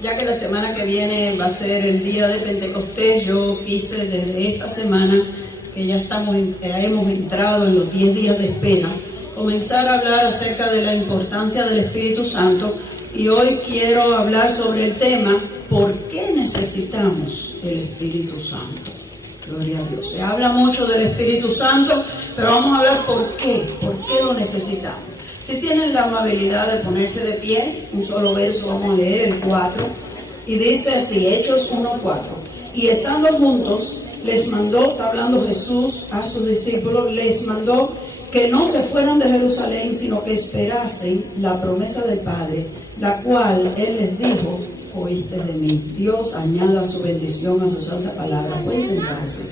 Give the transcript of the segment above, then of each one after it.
Ya que la semana que viene va a ser el día de Pentecostés, yo quise desde esta semana, que ya hemos entrado en los 10 días de espera, comenzar a hablar acerca de la importancia del Espíritu Santo, y hoy quiero hablar sobre el tema, ¿por qué necesitamos el Espíritu Santo? Gloria a Dios. Se habla mucho del Espíritu Santo, pero vamos a hablar por qué lo necesitamos. Si tienen la amabilidad de ponerse de pie, un solo verso vamos a leer, el 4, y dice así, Hechos 1:4. Y estando juntos, les mandó, está hablando Jesús a sus discípulos, les mandó que no se fueran de Jerusalén, sino que esperasen la promesa del Padre, la cual Él les dijo, oíste de mí. Dios añada su bendición a su santa palabra. Pueden sentarse.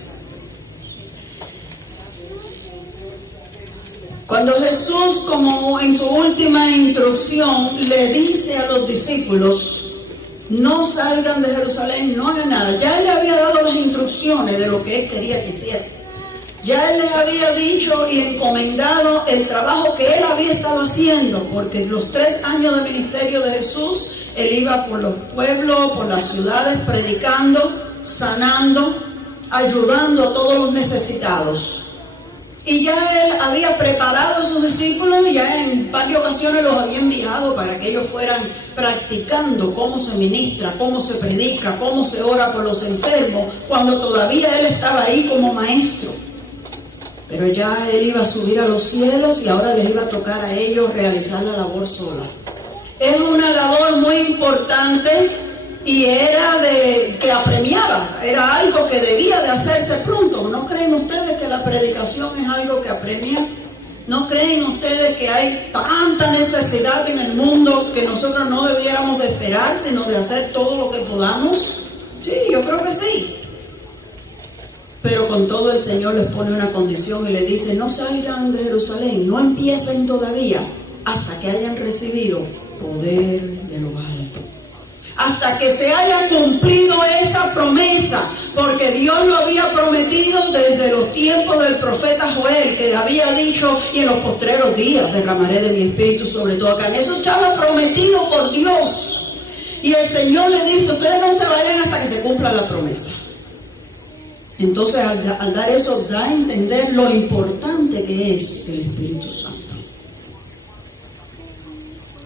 Cuando Jesús, como en su última instrucción, le dice a los discípulos, no salgan de Jerusalén, no hagan nada. Ya Él le había dado las instrucciones de lo que Él quería que hicieran. Ya Él les había dicho y encomendado el trabajo que Él había estado haciendo, porque los 3 años de ministerio de Jesús, Él iba por los pueblos, por las ciudades, predicando, sanando, ayudando a todos los necesitados. Y ya Él había preparado a sus discípulos y ya en varias ocasiones los había enviado para que ellos fueran practicando cómo se ministra, cómo se predica, cómo se ora por los enfermos, cuando todavía Él estaba ahí como maestro. Pero ya Él iba a subir a los cielos y ahora les iba a tocar a ellos realizar la labor sola. Es una labor muy importante y era que apremiaba, era algo que debía de hacerse pronto. ¿No creen ustedes que la predicación es algo que apremia? ¿No creen ustedes que hay tanta necesidad en el mundo que nosotros no debiéramos de esperar, sino de hacer todo lo que podamos? Sí, yo creo que sí. Pero con todo el Señor les pone una condición y le dice, no salgan de Jerusalén, no empiecen todavía hasta que hayan recibido poder de lo alto. Hasta que se haya cumplido esa promesa, porque Dios lo había prometido desde los tiempos del profeta Joel, que había dicho, y en los postreros días derramaré de mi espíritu sobre toda carne. Eso estaba prometido por Dios. Y el Señor le dice, ustedes no se vayan hasta que se cumpla la promesa. Entonces, al dar eso, da a entender lo importante que es el Espíritu Santo.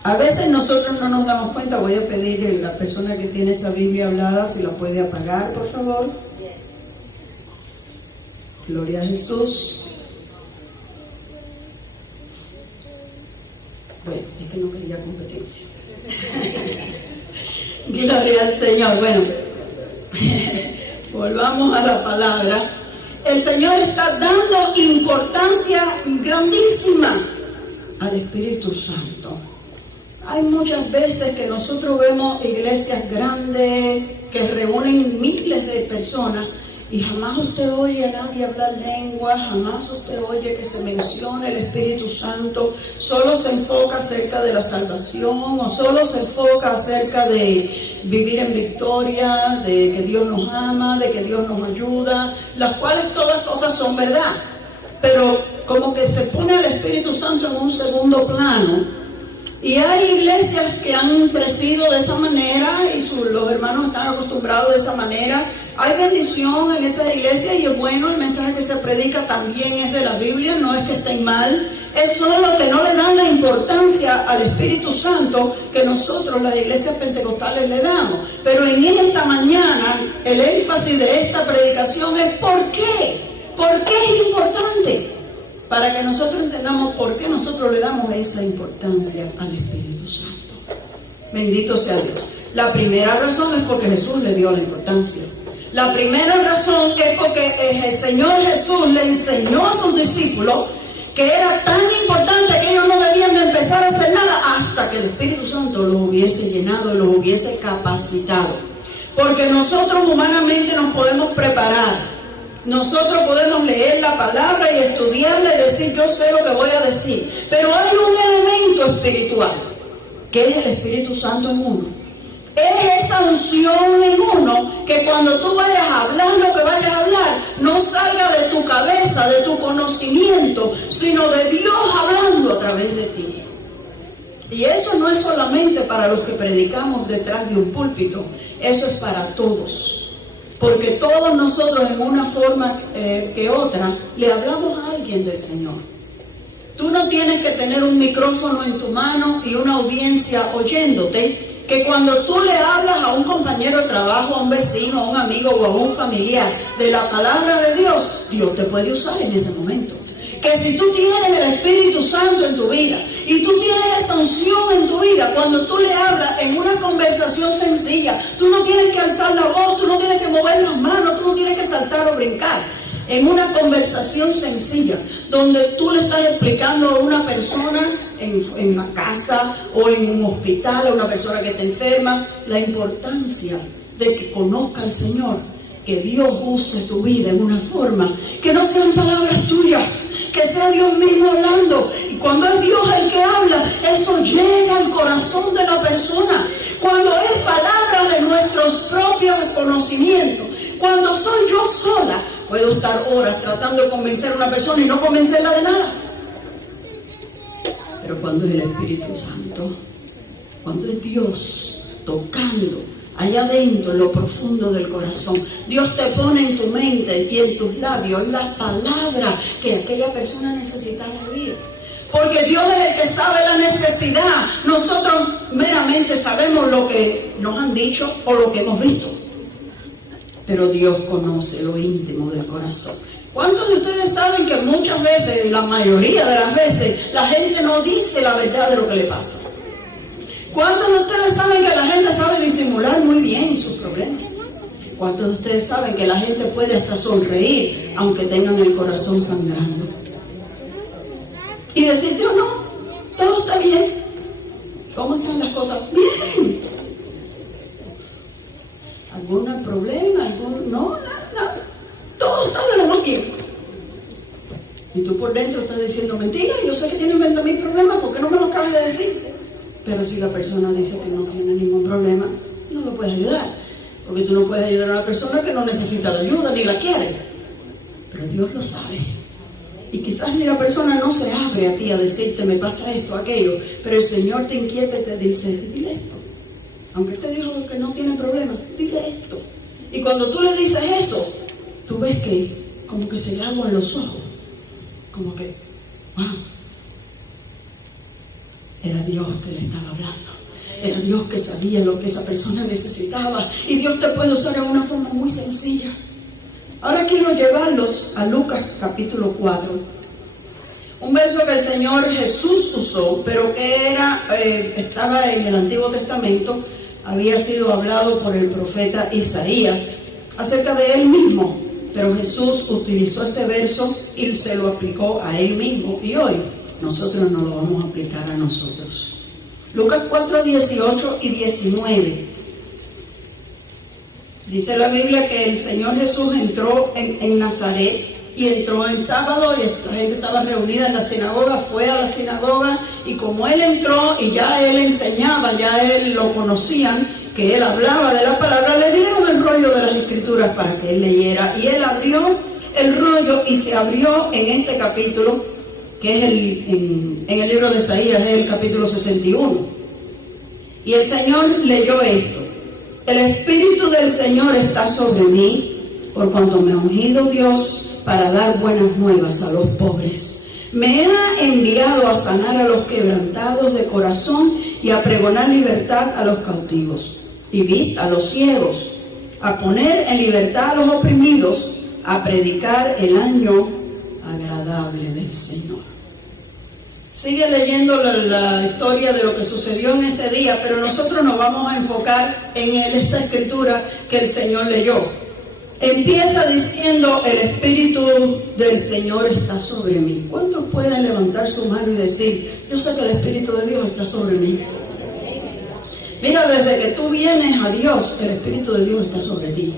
A veces nosotros no nos damos cuenta. Voy a pedirle a la persona que tiene esa Biblia hablada si la puede apagar, por favor. Gloria a Jesús. Bueno, es que no quería competencia. Gloria al Señor. Bueno, volvamos a la palabra. El Señor está dando importancia grandísima al Espíritu Santo. Hay muchas veces que nosotros vemos iglesias grandes que reúnen miles de personas y jamás usted oye a nadie hablar lenguas, jamás usted oye que se mencione el Espíritu Santo. Solo se enfoca acerca de la salvación o solo se enfoca acerca de vivir en victoria, de que Dios nos ama, de que Dios nos ayuda, las cuales todas cosas son verdad. Pero como que se pone al Espíritu Santo en un segundo plano. Y hay iglesias que han crecido de esa manera y los hermanos están acostumbrados de esa manera. Hay bendición en esas iglesias y es bueno, el mensaje que se predica también es de la Biblia, no es que estén mal. Es solo que no le dan la importancia al Espíritu Santo que nosotros, las iglesias pentecostales, le damos. Pero en esta mañana, el énfasis de esta predicación es ¿por qué? ¿Por qué es importante? Para que nosotros entendamos por qué nosotros le damos esa importancia al Espíritu Santo. Bendito sea Dios. La primera razón es porque Jesús le dio la importancia. La primera razón es porque el Señor Jesús le enseñó a sus discípulos que era tan importante que ellos no debían de empezar a hacer nada hasta que el Espíritu Santo los hubiese llenado, los hubiese capacitado. Porque nosotros humanamente nos podemos preparar. Nosotros podemos leer la palabra y estudiarla y decir, yo sé lo que voy a decir. Pero hay un elemento espiritual, que es el Espíritu Santo en uno. Es esa unción en uno, que cuando tú vayas a hablar lo que vayas a hablar, no salga de tu cabeza, de tu conocimiento, sino de Dios hablando a través de ti. Y eso no es solamente para los que predicamos detrás de un púlpito, eso es para todos. Porque todos nosotros en una forma que otra le hablamos a alguien del Señor. Tú no tienes que tener un micrófono en tu mano y una audiencia oyéndote, que cuando tú le hablas a un compañero de trabajo, a un vecino, a un amigo o a un familiar de la palabra de Dios, Dios te puede usar en ese momento. Que si tú tienes el Espíritu Santo en tu vida y tú tienes esa unción en tu vida, cuando tú le hablas en una conversación sencilla, tú no tienes que alzar la voz, tú no tienes que mover las manos, tú no tienes que saltar o brincar. En una conversación sencilla, donde tú le estás explicando a una persona en la casa o en un hospital, a una persona que está enferma, la importancia de que conozca al Señor, que Dios use tu vida en una forma que no sean palabras tuyas, que sea Dios mismo hablando. Y cuando es Dios el que habla, eso llega al corazón de la persona. Cuando es palabra de nuestros propios conocimientos, cuando soy yo sola, puedo estar horas tratando de convencer a una persona y no convencerla de nada. Pero cuando es el Espíritu Santo, cuando es Dios tocando allá adentro, en lo profundo del corazón, Dios te pone en tu mente y en tus labios la palabra que aquella persona necesitaba oír. Porque Dios es el que sabe la necesidad. Nosotros meramente sabemos lo que nos han dicho o lo que hemos visto. Pero Dios conoce lo íntimo del corazón. ¿Cuántos de ustedes saben que muchas veces, la mayoría de las veces, la gente no dice la verdad de lo que le pasa? ¿Cuántos de ustedes saben que la gente sabe disimular muy bien sus problemas? ¿Cuántos de ustedes saben que la gente puede hasta sonreír aunque tengan el corazón sangrando? Y decir, Dios, no, todo está bien. ¿Cómo están las cosas? Bien. ¿Algún problema? No, nada. Todo está de lo más bien. Y tú por dentro estás diciendo, mentira, yo sé que tienes 20,000 problemas, ¿por qué no me lo acabas de decir? Pero si la persona dice que no tiene ningún problema, no lo puedes ayudar. Porque tú no puedes ayudar a una persona que no necesita la ayuda ni la quiere. Pero Dios lo sabe. Y quizás ni la persona no se abre a ti a decirte, me pasa esto, aquello. Pero el Señor te inquieta y te dice, dile esto. Aunque usted dijo que no tiene problema, dile esto. Y cuando tú le dices eso, tú ves que como que se le aguan los ojos. Como que, wow. Era Dios que le estaba hablando. Era Dios que sabía lo que esa persona necesitaba. Y Dios te puede usar de una forma muy sencilla. Ahora quiero llevarlos a Lucas capítulo 4. Un verso que el Señor Jesús usó, pero que estaba en el Antiguo Testamento, había sido hablado por el profeta Isaías acerca de él mismo. Pero Jesús utilizó este verso y se lo aplicó a él mismo. Y hoy nosotros no lo vamos a aplicar a nosotros. Lucas 4, 18 y 19. Dice la Biblia que el Señor Jesús entró en Nazaret y entró en sábado y la gente estaba reunida en la sinagoga, fue a la sinagoga y como él entró y ya él enseñaba, ya él lo conocían, que él hablaba de la palabra, le dieron el rollo de las Escrituras para que él leyera y él abrió el rollo y se abrió en este capítulo que es en el libro de Isaías, es el capítulo 61. Y el Señor leyó esto: el Espíritu del Señor está sobre mí, por cuanto me ha ungido Dios para dar buenas nuevas a los pobres. Me ha enviado a sanar a los quebrantados de corazón y a pregonar libertad a los cautivos y vista a los ciegos, a poner en libertad a los oprimidos, a predicar el año agradable del Señor. Sigue leyendo la historia de lo que sucedió en ese día, pero nosotros nos vamos a enfocar en esa escritura que el Señor leyó. Empieza diciendo, el Espíritu del Señor está sobre mí. ¿Cuántos pueden levantar su mano y decir, yo sé que el Espíritu de Dios está sobre mí? Mira, desde que tú vienes a Dios, el Espíritu de Dios está sobre ti.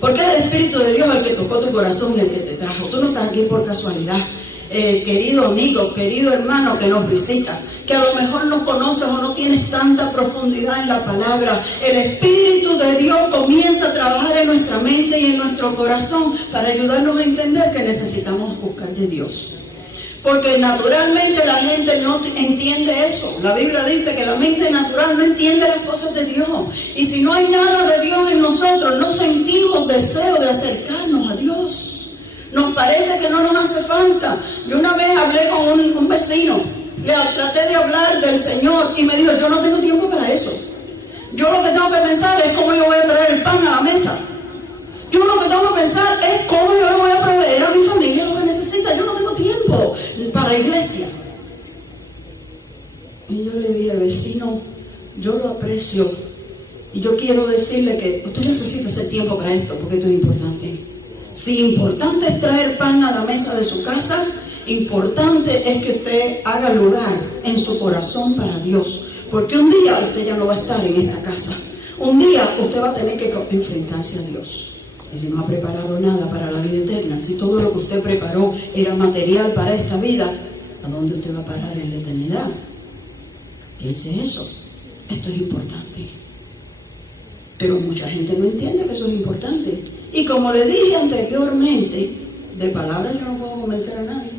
Porque es el Espíritu de Dios el que tocó tu corazón y el que te trajo. Tú no estás aquí por casualidad. Querido amigo, querido hermano que nos visita, que a lo mejor no conoces o no tienes tanta profundidad en la palabra, el Espíritu de Dios comienza a trabajar en nuestra mente y en nuestro corazón para ayudarnos a entender que necesitamos buscar de Dios. Porque naturalmente la gente no entiende eso. La Biblia dice que la mente natural no entiende las cosas de Dios. Y si no hay nada de Dios en nosotros, no sentimos deseo de acercarnos a Dios. Nos parece que no nos hace falta. Yo una vez hablé con un vecino, le traté de hablar del Señor y me dijo, yo no tengo tiempo para eso. Yo lo que tengo que pensar es cómo yo voy a traer el pan a la mesa. Yo lo que tengo que pensar es cómo yo le voy a proveer a mi familia lo que necesita. Yo no tengo tiempo para la iglesia. Y yo le dije, vecino, yo lo aprecio y yo quiero decirle que usted necesita ese tiempo para esto, porque esto es importante. Si importante es traer pan a la mesa de su casa, importante es que usted haga lugar en su corazón para Dios. Porque un día usted ya no va a estar en esta casa. Un día usted va a tener que enfrentarse a Dios. Y si no ha preparado nada para la vida eterna, si todo lo que usted preparó era material para esta vida, ¿a dónde usted va a parar en la eternidad? Piense eso. Esto es importante. Pero mucha gente no entiende que eso es importante. Y como le dije anteriormente, de palabras yo no puedo convencer a nadie.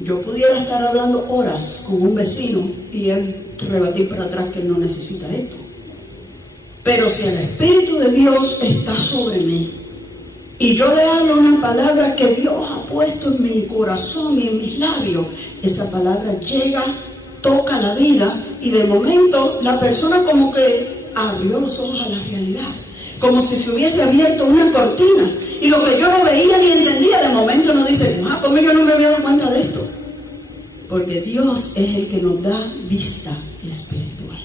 Yo pudiera estar hablando horas con un vecino y él rebatir para atrás que él no necesita esto. Pero si el Espíritu de Dios está sobre mí y yo le hablo una palabra que Dios ha puesto en mi corazón y en mis labios, esa palabra llega, toca la vida y de momento la persona como que abrió los ojos a la realidad, como si se hubiese abierto una cortina y lo que yo no veía ni entendía, de momento nos dice, ¿cómo yo no me había dado cuenta de esto? Porque Dios es el que nos da vista espiritual.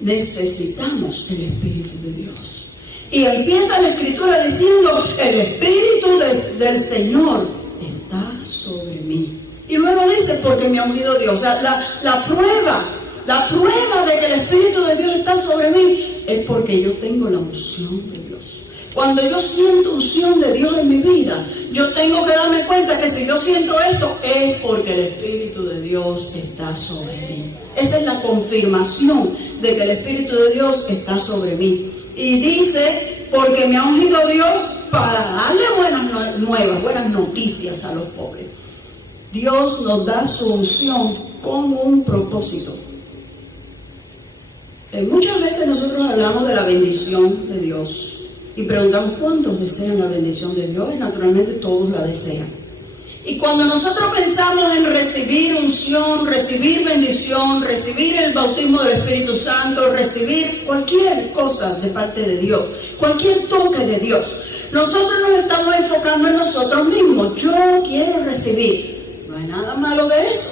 Necesitamos el Espíritu de Dios. Y empieza la Escritura diciendo, el Espíritu del Señor está sobre mí. Y luego dice, porque me ha ungido Dios. O sea, la prueba de que el Espíritu de Dios está sobre mí es porque yo tengo la unción de Dios. Cuando yo siento unción de Dios en mi vida, yo tengo que darme cuenta que si yo siento esto es porque el Espíritu de Dios está sobre mí. Esa es la confirmación de que el Espíritu de Dios está sobre mí. Y dice, porque me ha ungido Dios para darle buenas nuevas, buenas noticias a los pobres. Dios nos da su unción con un propósito. Muchas veces nosotros hablamos de la bendición de Dios y preguntamos cuántos desean la bendición de Dios, y naturalmente todos la desean. Y cuando nosotros pensamos en recibir unción, recibir bendición, recibir el bautismo del Espíritu Santo, recibir cualquier cosa de parte de Dios, cualquier toque de Dios, nosotros nos estamos enfocando en nosotros mismos. Yo quiero recibir. No hay nada malo de eso.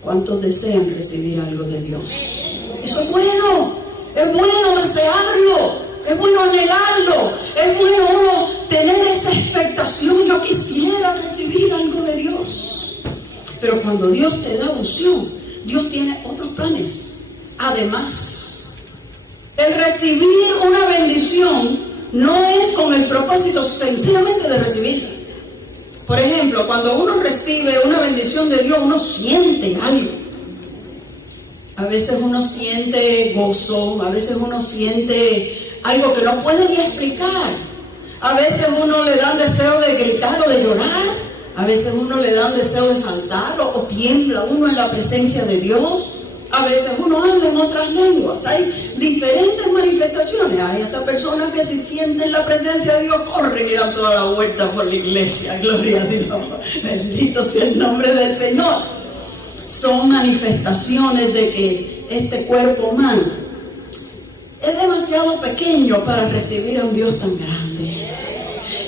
¿Cuántos desean recibir algo de Dios? Eso es bueno desearlo, es bueno anhelarlo, es bueno uno tener esa expectación. Yo quisiera recibir algo de Dios. Pero cuando Dios te da unción, Dios tiene otros planes. Además, el recibir una bendición no es con el propósito sencillamente de recibirla. Por ejemplo, cuando uno recibe una bendición de Dios, uno siente algo. A veces uno siente gozo, a veces uno siente algo que no puede ni explicar. A veces uno le da deseo de gritar o de llorar. A veces uno le da deseo de saltar o tiembla uno en la presencia de Dios. A veces uno habla en otras lenguas. Hay diferentes manifestaciones. Hay hasta personas que si sienten la presencia de Dios corren y dan toda la vuelta por la iglesia. Gloria a Dios. Bendito sea el nombre del Señor. Son manifestaciones de que este cuerpo humano es demasiado pequeño para recibir a un Dios tan grande.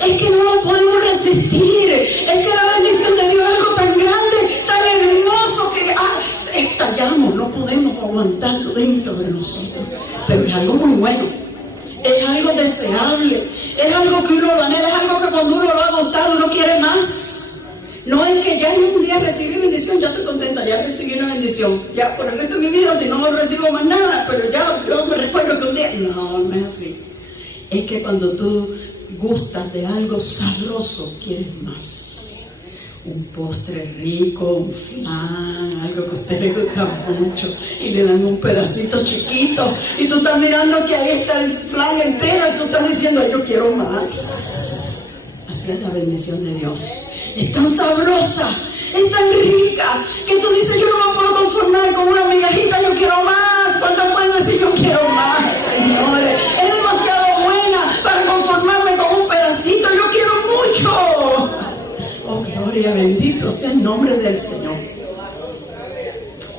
Es que no lo podemos resistir. Es que la bendición de Dios es algo tan grande, tan hermoso que estallamos. No podemos aguantarlo dentro de nosotros. Pero es algo muy bueno. Es algo deseable. Es algo que uno lo anhela. Es algo que cuando uno lo ha adoptado uno quiere más. No es que ya un día recibí bendición, ya estoy contenta, ya recibí una bendición. Ya por el resto de mi vida, si no recibo más nada, pero ya yo me recuerdo que un día... No es así. Es que cuando tú gustas de algo sabroso, quieres más. Un postre rico, un flan, algo que a usted le gusta mucho, y le dan un pedacito chiquito, y tú estás mirando que ahí está el flan entero, y tú estás diciendo, yo quiero más. Así es la bendición de Dios. es tan sabrosa, es tan rica, que tú dices, yo no me puedo conformar con una migajita, yo quiero más. ¿Cuántos pueden decir yo quiero más, señores? Es demasiado buena para conformarme con un pedacito, yo quiero mucho. Oh, gloria, bendito sea el nombre del Señor.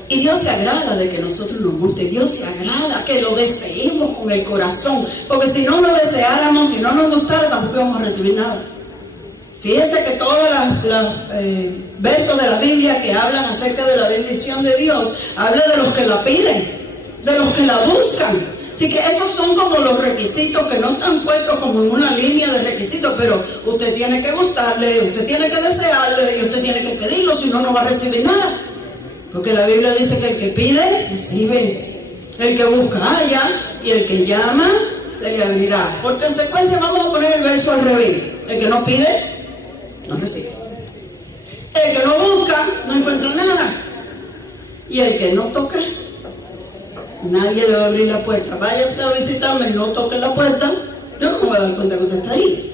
Y Dios se agrada de que nosotros nos guste, Dios se agrada que lo deseemos con el corazón, porque si no lo deseáramos, si no nos gustara, tampoco vamos a recibir nada. Fíjense que todos los versos de la Biblia que hablan acerca de la bendición de Dios, habla de los que la piden, de los que la buscan. Así que esos son como los requisitos que no están puestos como en una línea de requisitos, pero usted tiene que gustarle, usted tiene que desearle y usted tiene que pedirlo, si no, no va a recibir nada. Porque la Biblia dice que el que pide, recibe. El que busca, halla. Y el que llama, se le abrirá. Por consecuencia, vamos a poner el verso al revés. El que no pide, no recibe. El que no busca, no encuentra nada. Y el que no toca, nadie le va a abrir la puerta. Vaya usted a visitarme, no toque la puerta, yo no me voy a dar cuenta que usted está ahí.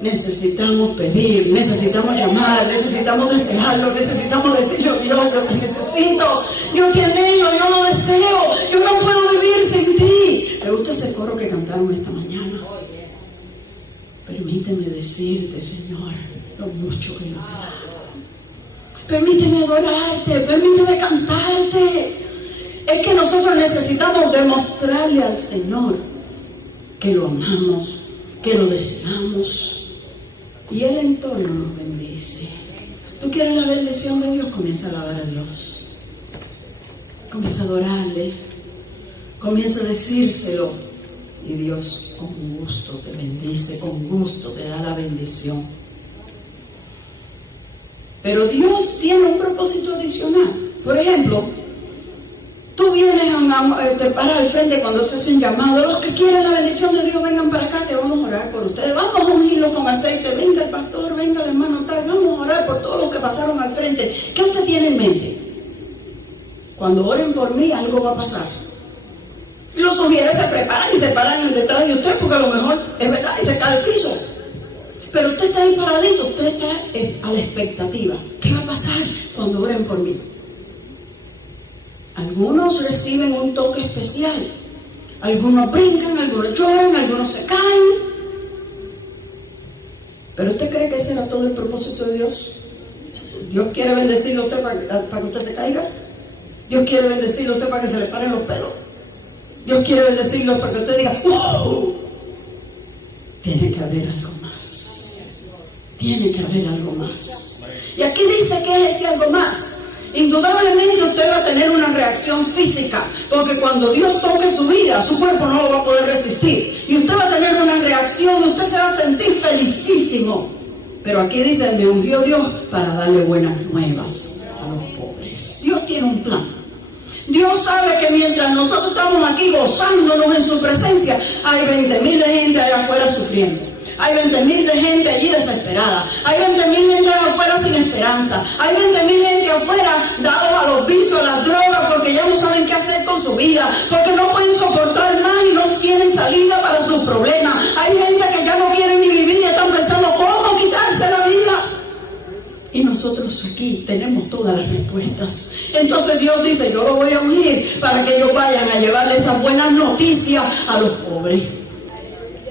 Necesitamos pedir, necesitamos llamar, necesitamos desearlo, necesitamos decir, Dios, yo te necesito, yo te anhelo, yo lo deseo, yo no puedo vivir sin ti. Me gusta ese coro que cantaron esta mañana. Permíteme decirte, Señor, lo mucho que yo te amo. Permíteme adorarte, permíteme cantarte. Es que nosotros necesitamos demostrarle al Señor que lo amamos, que lo deseamos. Y Él en torno nos bendice. ¿Tú quieres la bendición de Dios? Comienza a alabar a Dios. Comienza a adorarle. Comienza a decírselo. Y Dios con gusto te bendice, con gusto te da la bendición. Pero Dios tiene un propósito adicional. Por ejemplo, tú vienes te paras al frente cuando se hace un llamado. Los que quieren la bendición de Dios, vengan para acá, que vamos a orar por ustedes. Vamos a ungirlo con aceite. Venga el pastor, venga el hermano tal. Vamos a orar por todos los que pasaron al frente. ¿Qué usted tiene en mente? Cuando oren por mí, algo va a pasar. Y los sugieres se preparan y se paran detrás de usted, porque a lo mejor es verdad y se cae al piso. Pero usted está ahí paradito, usted está a la expectativa. ¿Qué va a pasar cuando oren por mí? Algunos reciben un toque especial. Algunos brincan, algunos lloran, algunos se caen. ¿Pero usted cree que ese era todo el propósito de Dios? ¿Dios quiere bendecirle a usted para que usted se caiga? ¿Dios quiere bendecirle a usted para que se le paren los pelos? ¿Dios quiere bendecirlo para que usted diga, ¡wow! Tiene que haber algo más. Tiene que haber algo más. Y aquí dice que es ese algo más. Indudablemente usted va a tener una reacción física, porque cuando Dios toque su vida, su cuerpo no lo va a poder resistir. Y usted va a tener una reacción, usted se va a sentir felicísimo. Pero aquí dice, me ungió Dios para darle buenas nuevas a los pobres. Dios tiene un plan. Dios sabe que mientras nosotros estamos aquí gozándonos en su presencia, hay 20,000 de gente allá afuera sufriendo. Hay 20,000 de gente allí desesperada. Hay 20,000 gente allá afuera sin esperanza. Hay 20,000 gente afuera dados a los vicios, a las drogas, porque ya no saben qué hacer con su vida, porque no pueden soportar más y no tienen salida para sus problemas. Hay gente que ya no quieren ni vivir y están pensando cómo quitarse la vida. Y nosotros aquí tenemos todas las respuestas. Entonces Dios dice, yo lo voy a ungir para que ellos vayan a llevarle esas buenas noticias a los pobres.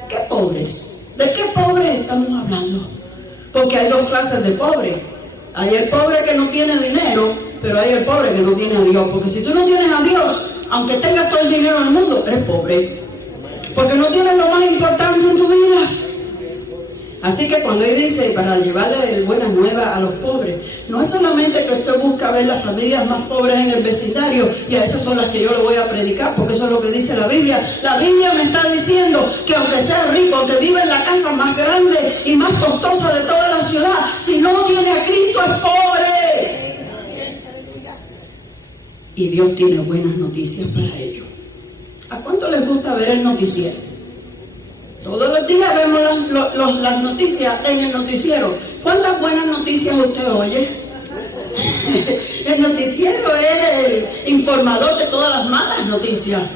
¿Qué pobres? ¿De qué pobres estamos hablando? Porque hay dos clases de pobres. Hay el pobre que no tiene dinero, pero hay el pobre que no tiene a Dios. Porque si tú no tienes a Dios, aunque tengas todo el dinero del mundo, eres pobre. Porque no tienes lo más importante en tu vida. Así que cuando Él dice para llevarle buenas nuevas a los pobres, no es solamente que usted busca ver las familias más pobres en el vecindario y a esas son las que yo le voy a predicar, porque eso es lo que dice la Biblia. La Biblia me está diciendo que aunque sea rico, que vive en la casa más grande y más costosa de toda la ciudad, si no tiene a Cristo es pobre. Y Dios tiene buenas noticias para ellos. ¿A cuánto les gusta ver el noticiero? Todos los días vemos las noticias en el noticiero. ¿Cuántas buenas noticias usted oye? El noticiero es el informador de todas las malas noticias.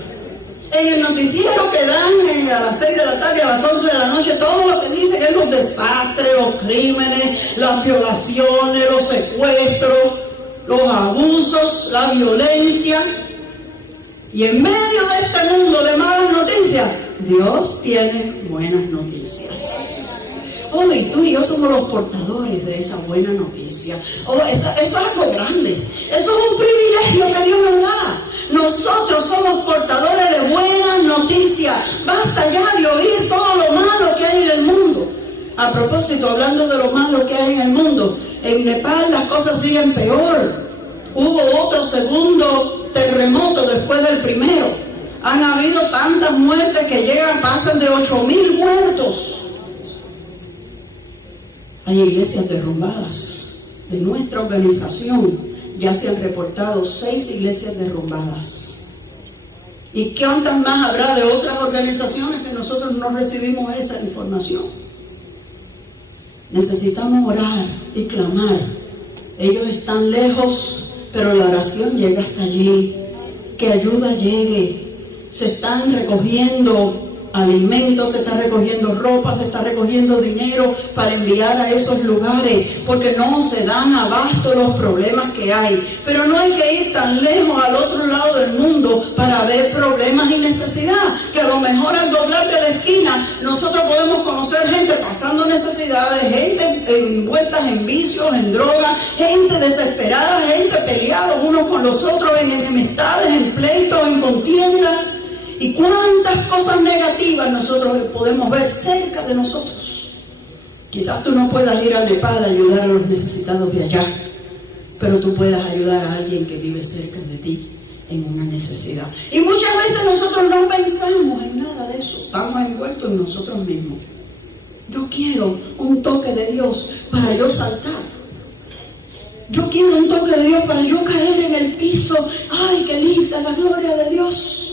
En el noticiero que dan a las 6 de la tarde, a las 11 de la noche, todo lo que dice es los desastres, los crímenes, las violaciones, los secuestros, los abusos, la violencia. Y en medio de este mundo de malas noticias, Dios tiene buenas noticias. Y tú y yo somos los portadores de esa buena noticia. Eso es algo grande. Eso es un privilegio que Dios nos da. Nosotros somos portadores de buenas noticias. Basta ya de oír todo lo malo que hay en el mundo. A propósito, hablando de lo malo que hay en el mundo, en Nepal las cosas siguen peor. Hubo otro segundo terremoto después del primero. Han habido tantas muertes que pasan de 8,000 muertos. Hay iglesias derrumbadas. De nuestra organización ya se han reportado 6 iglesias derrumbadas. ¿Y cuántas más habrá de otras organizaciones que nosotros no recibimos esa información? Necesitamos orar y clamar. Ellos están lejos, pero la oración llega hasta allí. Que ayuda llegue. Se están recogiendo alimentos, se está recogiendo ropa, se está recogiendo dinero para enviar a esos lugares, porque no se dan abasto los problemas que hay. Pero no hay que ir tan lejos al otro lado del mundo para ver problemas y necesidad, que a lo mejor al doblar de la esquina nosotros podemos conocer gente pasando necesidades, gente envueltas en vicios, en drogas, gente desesperada, gente peleada unos con los otros, en enemistades, en pleitos, en contiendas. Y cuántas cosas negativas nosotros podemos ver cerca de nosotros. Quizás tú no puedas ir a Nepal a ayudar a los necesitados de allá, pero tú puedas ayudar a alguien que vive cerca de ti en una necesidad. Y muchas veces nosotros no pensamos en nada de eso, estamos envueltos en nosotros mismos. Yo quiero un toque de Dios para yo saltar. Yo quiero un toque de Dios para yo caer en el piso. ¡Ay, qué linda la gloria de Dios!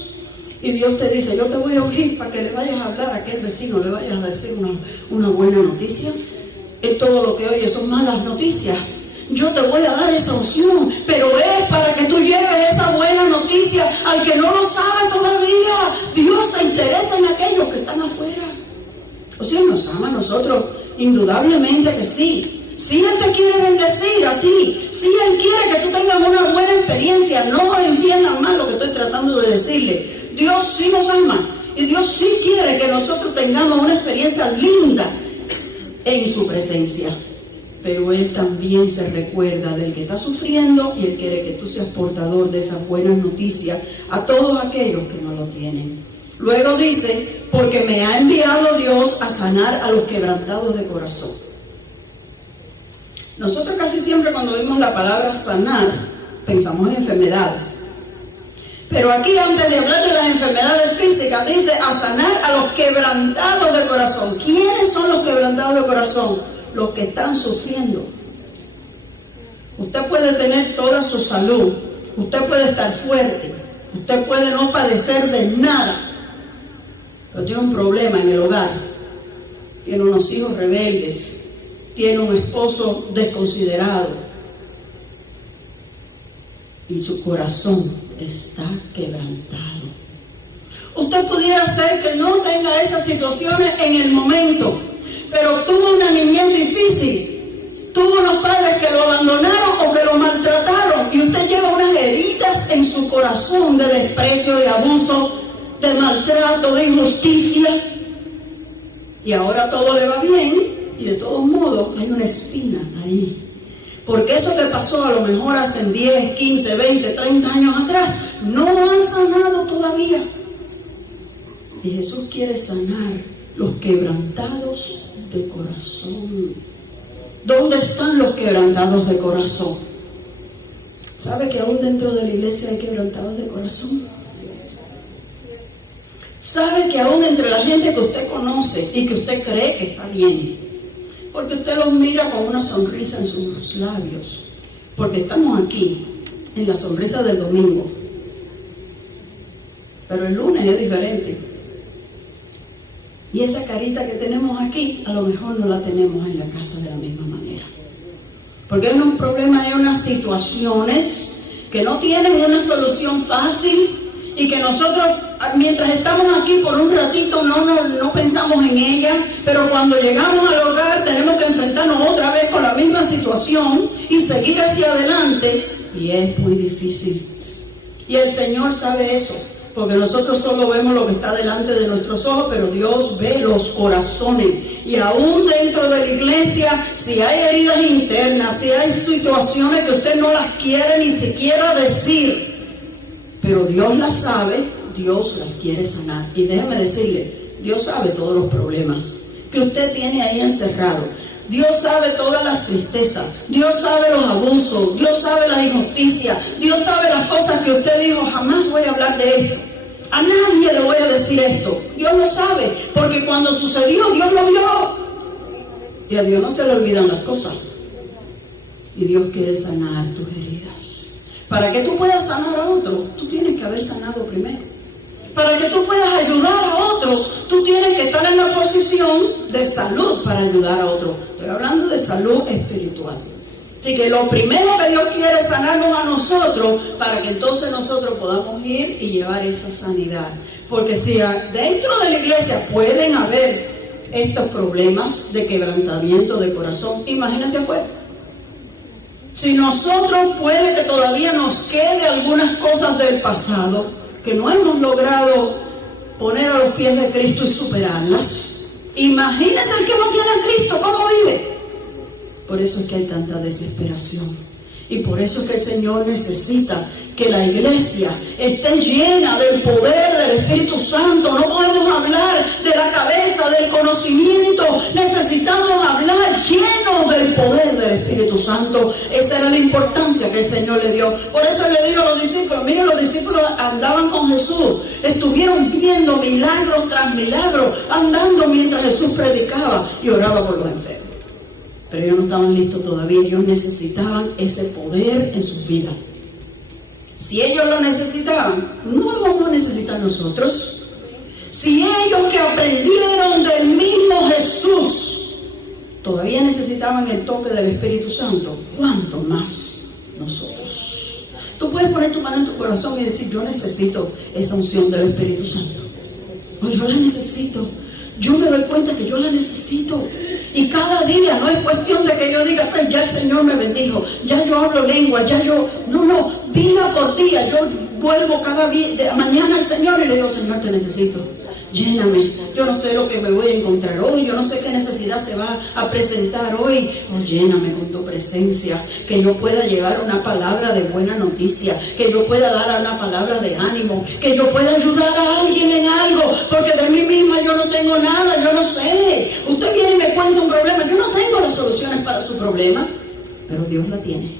Y Dios te dice, yo te voy a ungir para que le vayas a hablar a aquel vecino, le vayas a decir una buena noticia. Es todo lo que oye, son malas noticias. Yo te voy a dar esa unción, pero es para que tú lleves esa buena noticia al que no lo sabe todavía. Dios se interesa en aquellos que están afuera. O sea, nos ama a nosotros, indudablemente que sí. Si Él te quiere bendecir a ti, si Él quiere que tú tengas una buena experiencia, no entiendan mal lo que estoy tratando de decirle. Dios sí nos ama y Dios sí quiere que nosotros tengamos una experiencia linda en su presencia. Pero Él también se recuerda del que está sufriendo y Él quiere que tú seas portador de esas buenas noticias a todos aquellos que no lo tienen. Luego dice, porque me ha enviado Dios a sanar a los quebrantados de corazón. Nosotros casi siempre cuando oímos la palabra sanar, pensamos en enfermedades. Pero aquí, antes de hablar de las enfermedades físicas, dice a sanar a los quebrantados de corazón. ¿Quiénes son los quebrantados de corazón? Los que están sufriendo. Usted puede tener toda su salud, usted puede estar fuerte, usted puede no padecer de nada, pero tiene un problema en el hogar, tiene unos hijos rebeldes, tiene un esposo desconsiderado y su corazón está quebrantado. Usted pudiera ser que no tenga esas situaciones en el momento, pero tuvo una niñez difícil, tuvo unos padres que lo abandonaron o que lo maltrataron y usted lleva unas heridas en su corazón de desprecio, de abuso, de maltrato, de injusticia, y ahora todo le va bien. Y de todos modos hay una espina ahí. Porque eso que pasó a lo mejor hace 10, 15, 20, 30 años atrás, no ha sanado todavía. Y Jesús quiere sanar los quebrantados de corazón. ¿Dónde están los quebrantados de corazón? ¿Sabe que aún dentro de la iglesia hay quebrantados de corazón? ¿Sabe que aún entre la gente que usted conoce y que usted cree que está bien, porque usted los mira con una sonrisa en sus labios, porque estamos aquí en la sonrisa del domingo, pero el lunes es diferente, y esa carita que tenemos aquí a lo mejor no la tenemos en la casa de la misma manera, porque hay unos problemas, hay unas situaciones que no tienen una solución fácil y que nosotros mientras estamos aquí por un ratito no pensamos en ella, pero cuando llegamos al hogar tenemos que enfrentarnos otra vez con la misma situación y seguir hacia adelante, y es muy difícil. Y el Señor sabe eso, porque nosotros solo vemos lo que está delante de nuestros ojos, pero Dios ve los corazones. Y aún dentro de la iglesia, si hay heridas internas, si hay situaciones que usted no las quiere ni siquiera decir, pero Dios las sabe, Dios las quiere sanar. Y déjeme decirle, Dios sabe todos los problemas que usted tiene ahí encerrado. Dios sabe todas las tristezas, Dios sabe los abusos, Dios sabe las injusticias, Dios sabe las cosas que usted dijo, jamás voy a hablar de esto, a nadie le voy a decir esto. Dios lo sabe, porque cuando sucedió, Dios lo vio. Y a Dios no se le olvidan las cosas. Y Dios quiere sanar tus heridas. Para que tú puedas sanar a otros, tú tienes que haber sanado primero. Para que tú puedas ayudar a otros, tú tienes que estar en la posición de salud para ayudar a otros. Estoy hablando de salud espiritual. Así que lo primero que Dios quiere es sanarnos a nosotros, para que entonces nosotros podamos ir y llevar esa sanidad. Porque si dentro de la iglesia pueden haber estos problemas de quebrantamiento de corazón, imagínense afuera. Si nosotros puede que todavía nos quede algunas cosas del pasado que no hemos logrado poner a los pies de Cristo y superarlas, imagínense el que no tiene a Cristo, ¿cómo vive? Por eso es que hay tanta desesperación. Y por eso es que el Señor necesita que la iglesia esté llena del poder del Espíritu Santo. No podemos hablar de la cabeza, del conocimiento. Necesitamos hablar llenos del poder del Espíritu Santo. Esa era la importancia que el Señor le dio. Por eso le dijo a los discípulos, miren, los discípulos andaban con Jesús. Estuvieron viendo milagro tras milagro, andando mientras Jesús predicaba y oraba por los enfermos. Pero ellos no estaban listos todavía, ellos necesitaban ese poder en sus vidas. Si ellos lo necesitaban, no lo vamos a necesitar nosotros. Si ellos que aprendieron del mismo Jesús todavía necesitaban el toque del Espíritu Santo, ¿cuánto más nosotros? Tú puedes poner tu mano en tu corazón y decir, yo necesito esa unción del Espíritu Santo. Pues yo la necesito. Yo me doy cuenta que yo la necesito. Y cada día, no es cuestión de que yo diga, pues ya el Señor me bendijo, ya yo hablo lengua, ya yo... No, día por día, yo vuelvo cada día, mañana al Señor y le digo, Señor, te necesito, lléname. Yo no sé lo que me voy a encontrar hoy, yo no sé qué necesidad se va a presentar hoy. Oh, lléname con tu presencia, que yo pueda llevar una palabra de buena noticia, que yo pueda dar una palabra de ánimo, que yo pueda ayudar a alguien en algo, porque de mí misma yo no tengo nada, yo no sé. Usted viene y me cuenta un problema, yo no tengo las soluciones para su problema, pero Dios la tiene.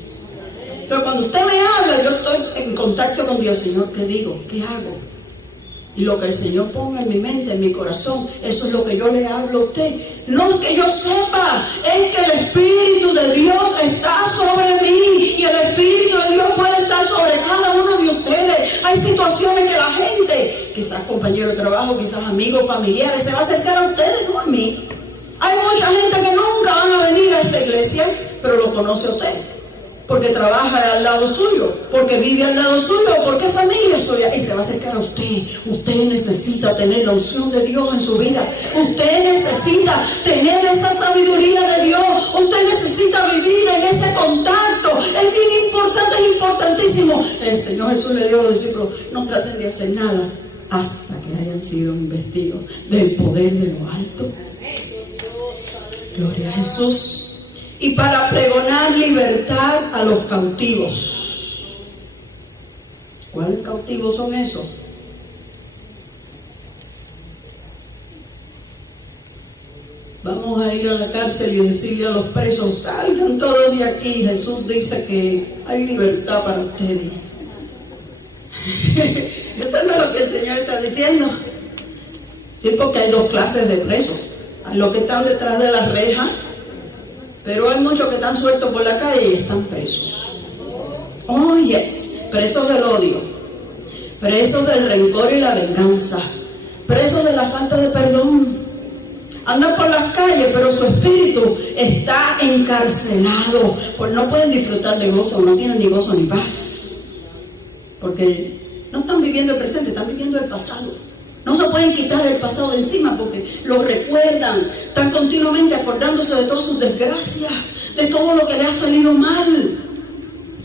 Pero cuando usted me habla, yo estoy en contacto con Dios. Señor, ¿qué digo? ¿Qué hago? Y lo que el Señor ponga en mi mente, en mi corazón, eso es lo que yo le hablo a usted. No es que yo sepa, es que el Espíritu de Dios está sobre mí, y el Espíritu de Dios puede estar sobre cada uno de ustedes. Hay situaciones que la gente, quizás compañeros de trabajo, quizás amigos, familiares, se va a acercar a ustedes, no a mí. Hay mucha gente que nunca van a venir a esta iglesia, pero lo conoce a usted, porque trabaja al lado suyo, porque vive al lado suyo, porque es familia suya, y se va a acercar a usted. Usted necesita tener la unción de Dios en su vida. Usted necesita tener esa sabiduría de Dios. Usted necesita vivir en ese contacto. Es bien importante, es importantísimo. El Señor Jesús le dio a los discípulos, no traten de hacer nada hasta que hayan sido investidos del poder de lo alto. Gloria a Jesús. Y para pregonar libertad a los cautivos. ¿Cuáles cautivos son esos? Vamos a ir a la cárcel y decirle a los presos, salgan todos de aquí. Jesús dice que hay libertad para ustedes. Eso no es lo que el Señor está diciendo. Sí, porque hay dos clases de presos. Hay los que están detrás de las rejas, pero hay muchos que están sueltos por la calle y están presos. Oh, yes. Presos del odio, presos del rencor y la venganza, presos de la falta de perdón. Andan por las calles, pero su espíritu está encarcelado. Pues no pueden disfrutar de gozo, no tienen ni gozo ni paz. Porque No están viviendo el presente, están viviendo el pasado. No se pueden quitar el pasado de encima porque lo recuerdan. Están continuamente acordándose de todas sus desgracias, de todo lo que le ha salido mal.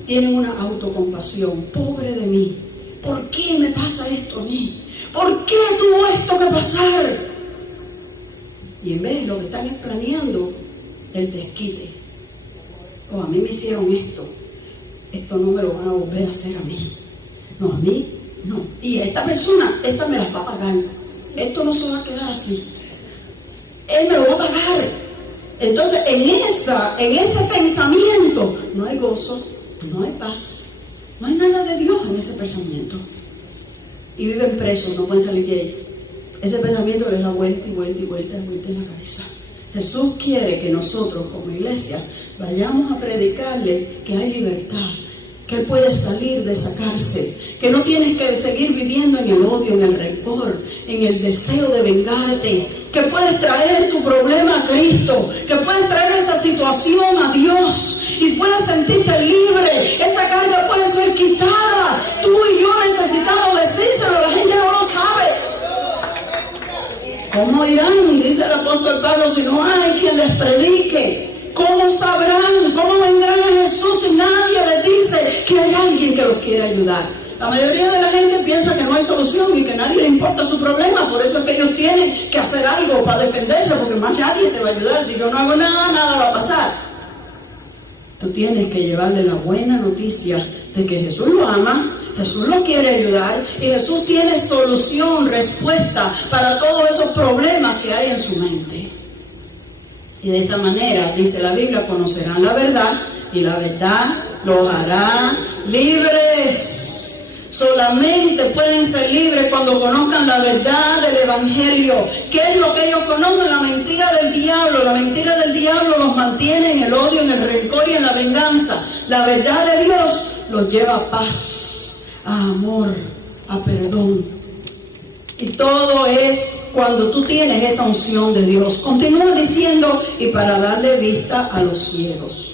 Tienen una autocompasión. Pobre de mí. ¿Por qué me pasa esto a mí? ¿Por qué tuvo esto que pasar? Y en vez lo que están es planeando el desquite. Oh, a mí me hicieron esto. Esto no me lo van a volver a hacer a mí. No, a mí no. Y esta persona, esta me las va a pagar. Esto no se va a quedar así. Él me lo va a pagar. Entonces, en ese pensamiento no hay gozo, no hay paz. No hay nada de Dios en ese pensamiento. Y viven presos, no pueden salir de ahí. Ese pensamiento les da vuelta y vuelta y vuelta y vuelta en la cabeza. Jesús quiere que nosotros como iglesia vayamos a predicarle que hay libertad, que Él puede salir de esa cárcel, que no tienes que seguir viviendo en el odio, en el rencor, en el deseo de vengarte, que puedes traer tu problema a Cristo, que puedes traer esa situación a Dios y puedes sentirte libre. Esa carga puede ser quitada. Tú y yo necesitamos decírselo, la gente no lo sabe. ¿Cómo irán? Dice el apóstol Pablo, si no hay quien les predique. ¿Cómo sabrán? ¿Cómo vendrán a Jesús si nadie les dice que hay alguien que los quiere ayudar? La mayoría de la gente piensa que no hay solución y que nadie le importa su problema. Por eso es que ellos tienen que hacer algo para defenderse, porque más nadie te va a ayudar. Si yo no hago nada, nada va a pasar. Tú tienes que llevarle la buena noticia de que Jesús lo ama, Jesús lo quiere ayudar y Jesús tiene solución, respuesta para todos esos problemas que hay en su mente. Y de esa manera, dice la Biblia, conocerán la verdad y la verdad los hará libres. Solamente pueden ser libres cuando conozcan la verdad del Evangelio. ¿Qué es lo que ellos conocen? La mentira del diablo. La mentira del diablo los mantiene en el odio, en el rencor y en la venganza. La verdad de Dios los lleva a paz, a amor, a perdón. Y todo es cuando tú tienes esa unción de Dios. Continúa diciendo, y para darle vista a los ciegos.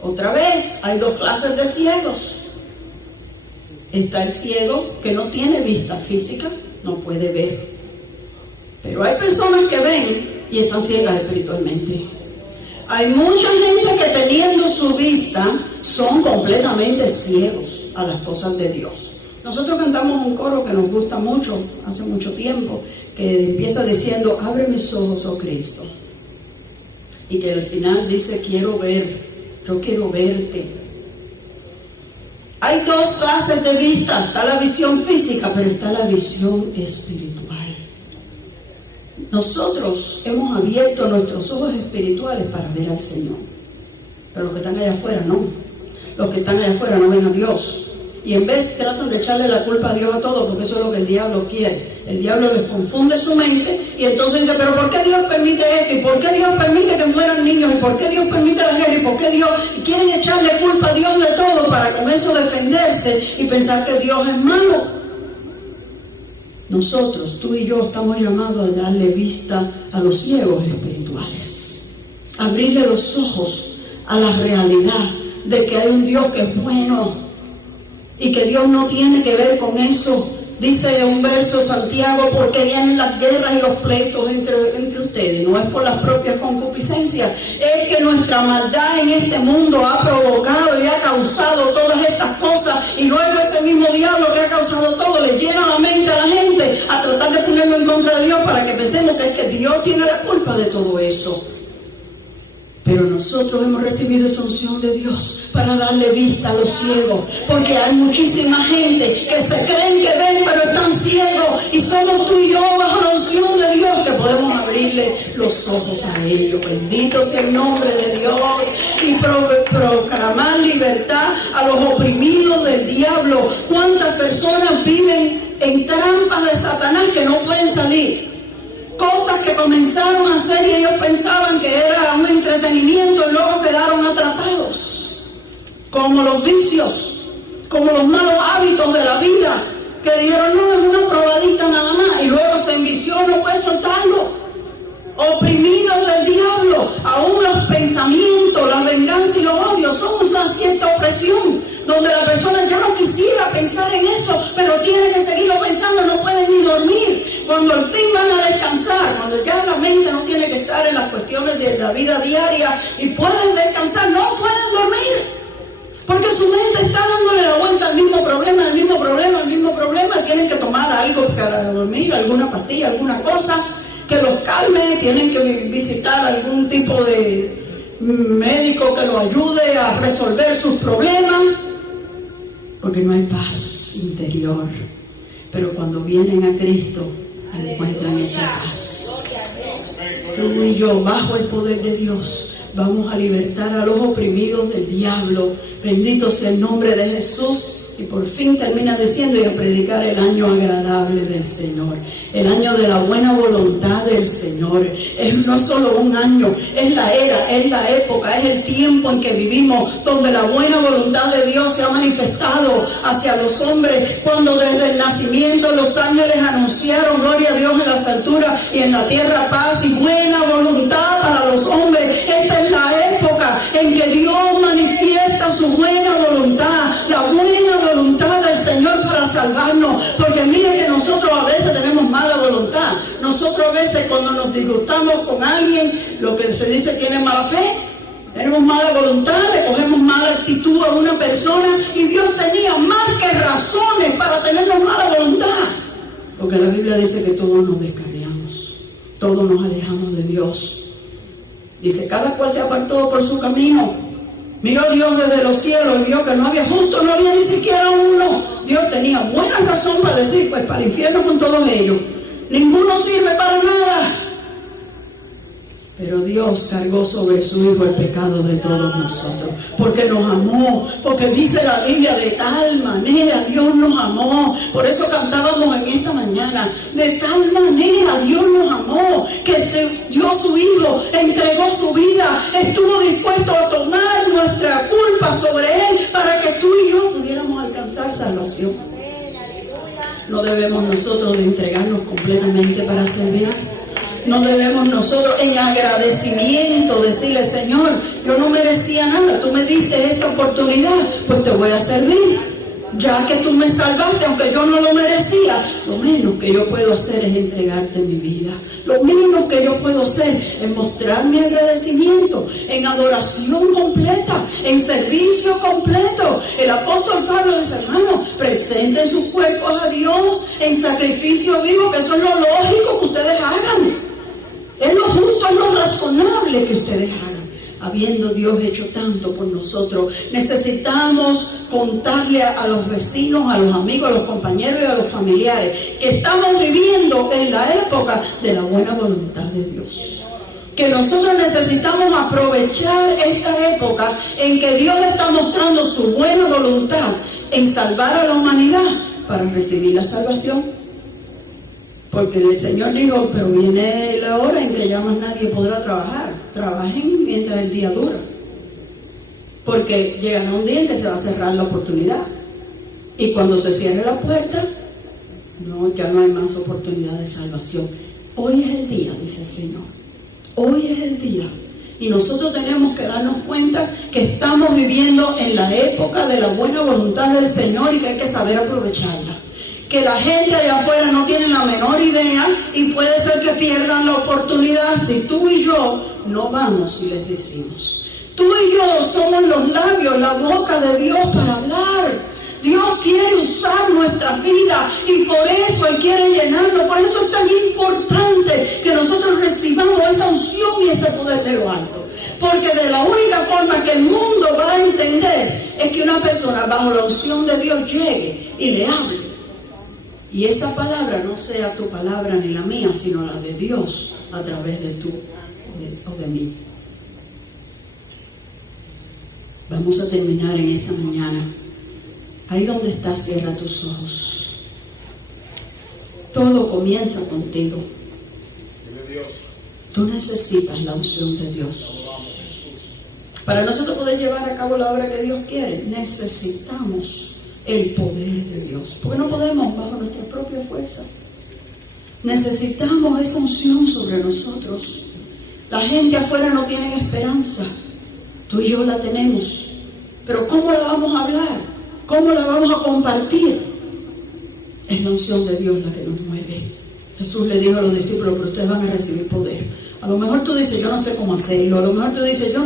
Otra vez, hay dos clases de ciegos. Está el ciego que no tiene vista física, no puede ver. Pero hay personas que ven y están ciegas espiritualmente. Hay mucha gente que teniendo su vista son completamente ciegos a las cosas de Dios. Nosotros cantamos un coro que nos gusta mucho, hace mucho tiempo, que empieza diciendo, abre mis ojos, oh Cristo. Y que al final dice, quiero ver, yo quiero verte. Hay dos clases de vista, está la visión física, pero está la visión espiritual. Nosotros hemos abierto nuestros ojos espirituales para ver al Señor, pero los que están allá afuera no. Los que están allá afuera no ven a Dios. Y en vez tratan de echarle la culpa a Dios a todo, porque eso es lo que el diablo quiere. El diablo les confunde su mente y entonces dice, pero ¿por qué Dios permite esto? ¿Y por qué Dios permite que mueran niños? ¿Y por qué Dios permite la guerra? ¿Y por qué Dios? Quieren echarle culpa a Dios de todo para con eso defenderse y pensar que Dios es malo. Nosotros, tú y yo, estamos llamados a darle vista a los ciegos espirituales. Abrirle los ojos a la realidad de que hay un Dios que es bueno. Y que Dios no tiene que ver con eso. Dice en un verso Santiago, porque vienen las guerras y los pleitos entre ustedes. No es por las propias concupiscencias. Es que nuestra maldad en este mundo ha provocado y ha causado todas estas cosas. Y luego ese mismo diablo que ha causado todo le llena la mente a la gente a tratar de ponerlo en contra de Dios para que pensemos que es que Dios tiene la culpa de todo eso. Pero nosotros hemos recibido esa unción de Dios para darle vista a los ciegos, porque hay muchísima gente que se creen que ven pero están ciegos, y somos tú y yo bajo la unción de Dios que podemos abrirle los ojos a ellos. Bendito sea el nombre de Dios, y proclamar libertad a los oprimidos del diablo. ¿Cuántas personas viven en trampas de Satanás que no pueden salir? Cosas que comenzaron a hacer y ellos pensaban que era un entretenimiento y luego quedaron atrapados. Como los vicios, como los malos hábitos de la vida, que dijeron, no, es una probadita nada más, y luego se envició, no puede soltarlo. Oprimidos del diablo, aún los pensamientos, la venganza y los odios son una cierta opresión, donde la persona, yo no quisiera pensar en eso, pero tiene que seguirlo pensando, no puede ni dormir. Cuando al fin van a descansar, cuando ya la mente no tiene que estar en las cuestiones de la vida diaria y pueden descansar, no pueden dormir. Porque su mente está dándole la vuelta al mismo problema, al mismo problema, al mismo problema. Tienen que tomar algo para dormir, alguna pastilla, alguna cosa que los calme. Tienen que visitar algún tipo de médico que los ayude a resolver sus problemas. Porque no hay paz interior. Pero cuando vienen a Cristo, encuentran esa paz. Tú y yo, bajo el poder de Dios, vamos a libertar a los oprimidos del diablo. Bendito sea el nombre de Jesús. Y por fin termina diciendo, y a predicar el año agradable del Señor, el año de la buena voluntad del Señor. Es no solo un año, es la era, es la época, es el tiempo en que vivimos, donde la buena voluntad de Dios se ha manifestado hacia los hombres, cuando desde el nacimiento los ángeles anunciaron gloria a Dios en las alturas y en la tierra paz y buena voluntad para los hombres. Esta es la época en que Dios manifiesta su buena voluntad, la buena voluntad del Señor para salvarnos, porque mire que nosotros a veces tenemos mala voluntad. Nosotros a veces cuando nos disgustamos con alguien, lo que se dice tiene mala fe, tenemos mala voluntad, le cogemos mala actitud a una persona, y Dios tenía más que razones para tenernos mala voluntad, porque la Biblia dice que todos nos descarriamos, todos nos alejamos de Dios. Dice, cada cual se apartó por su camino. Miró Dios desde los cielos y vio que no había justo, no había ni siquiera uno. Dios tenía buena razón para decir, pues para el infierno con todos ellos. Ninguno sirve para nada. Pero Dios cargó sobre su Hijo el pecado de todos nosotros, porque nos amó, porque dice la Biblia, de tal manera Dios nos amó. Por eso cantábamos en esta mañana, de tal manera Dios nos amó, que se dio su Hijo, entregó su vida, estuvo dispuesto a tomar nuestra culpa sobre Él, para que tú y yo pudiéramos alcanzar salvación. No debemos nosotros de entregarnos completamente para servir. No debemos nosotros en agradecimiento decirle, Señor, yo no merecía nada, tú me diste esta oportunidad, pues te voy a servir. Ya que tú me salvaste, aunque yo no lo merecía, lo menos que yo puedo hacer es entregarte mi vida. Lo menos que yo puedo hacer es mostrar mi agradecimiento en adoración completa, en servicio completo. El apóstol Pablo dice, hermano, presenten sus cuerpos a Dios en sacrificio vivo, que eso es lo lógico que ustedes hagan. Es lo justo, es lo razonable que ustedes hagan. Habiendo Dios hecho tanto por nosotros, necesitamos contarle a los vecinos, a los amigos, a los compañeros y a los familiares que estamos viviendo en la época de la buena voluntad de Dios. Que nosotros necesitamos aprovechar esta época en que Dios está mostrando su buena voluntad en salvar a la humanidad para recibir la salvación. Porque el Señor dijo, pero viene la hora en que ya más nadie podrá trabajar. Trabajen mientras el día dura. Porque llegará un día en que se va a cerrar la oportunidad. Y cuando se cierre la puerta, ya no hay más oportunidad de salvación. Hoy es el día, dice el Señor. Hoy es el día. Y nosotros tenemos que darnos cuenta que estamos viviendo en la época de la buena voluntad del Señor y que hay que saber aprovecharla. Que la gente allá afuera no tiene la menor idea y puede ser que pierdan la oportunidad si tú y yo no vamos y les decimos. Tú y yo somos los labios, la boca de Dios para hablar. Dios quiere usar nuestra vida y por eso Él quiere llenarlo. Por eso es tan importante que nosotros recibamos esa unción y ese poder de lo alto. Porque de la única forma que el mundo va a entender es que una persona bajo la unción de Dios llegue y le hable. Y esa palabra no sea tu palabra ni la mía, sino la de Dios a través de tú o de mí. Vamos a terminar en esta mañana. Ahí donde estás, cierra tus ojos. Todo comienza contigo. Tú necesitas la unción de Dios. Para nosotros poder llevar a cabo la obra que Dios quiere, necesitamos el poder de Dios, porque no podemos bajo nuestra propia fuerza. Necesitamos esa unción sobre nosotros. La gente afuera no tiene esperanza, tú y yo la tenemos, pero ¿cómo la vamos a hablar? ¿Cómo la vamos a compartir? Es la unción de Dios la que nos mueve. Jesús le dijo a los discípulos, pero ustedes van a recibir poder. A lo mejor tú dices, yo no sé cómo hacerlo. A lo mejor tú dices, yo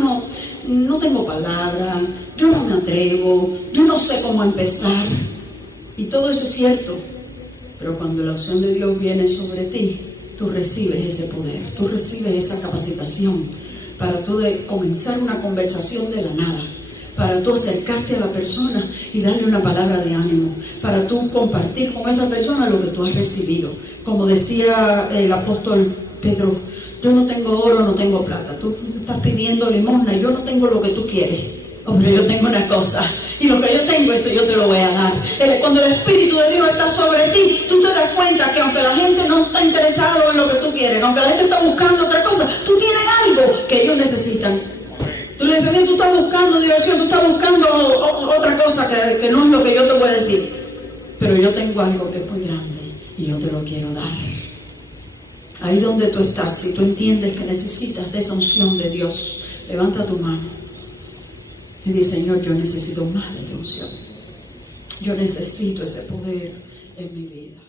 no tengo palabra, yo no me atrevo, yo no sé cómo empezar. Y todo eso es cierto. Pero cuando la unción de Dios viene sobre ti, tú recibes ese poder, tú recibes esa capacitación para tú comenzar una conversación de la nada, para tú acercarte a la persona y darle una palabra de ánimo, para tú compartir con esa persona lo que tú has recibido. Como decía el apóstol Pedro, yo no tengo oro, no tengo plata, tú estás pidiendo limosna y yo no tengo lo que tú quieres. Hombre, yo tengo una cosa, y lo que yo tengo, eso yo te lo voy a dar. Cuando el Espíritu de Dios está sobre ti, tú te das cuenta que aunque la gente no está interesada en lo que tú quieres, aunque la gente está buscando otra cosa, tú tienes algo que ellos necesitan. Tú le dices, tú estás buscando diversión, tú estás buscando otra cosa que no es lo que yo te voy a decir. Pero yo tengo algo que es muy grande y yo te lo quiero dar. Ahí donde tú estás, si tú entiendes que necesitas de esa unción de Dios, levanta tu mano. Y dice, Señor, yo necesito más de tu unción. Yo necesito ese poder en mi vida.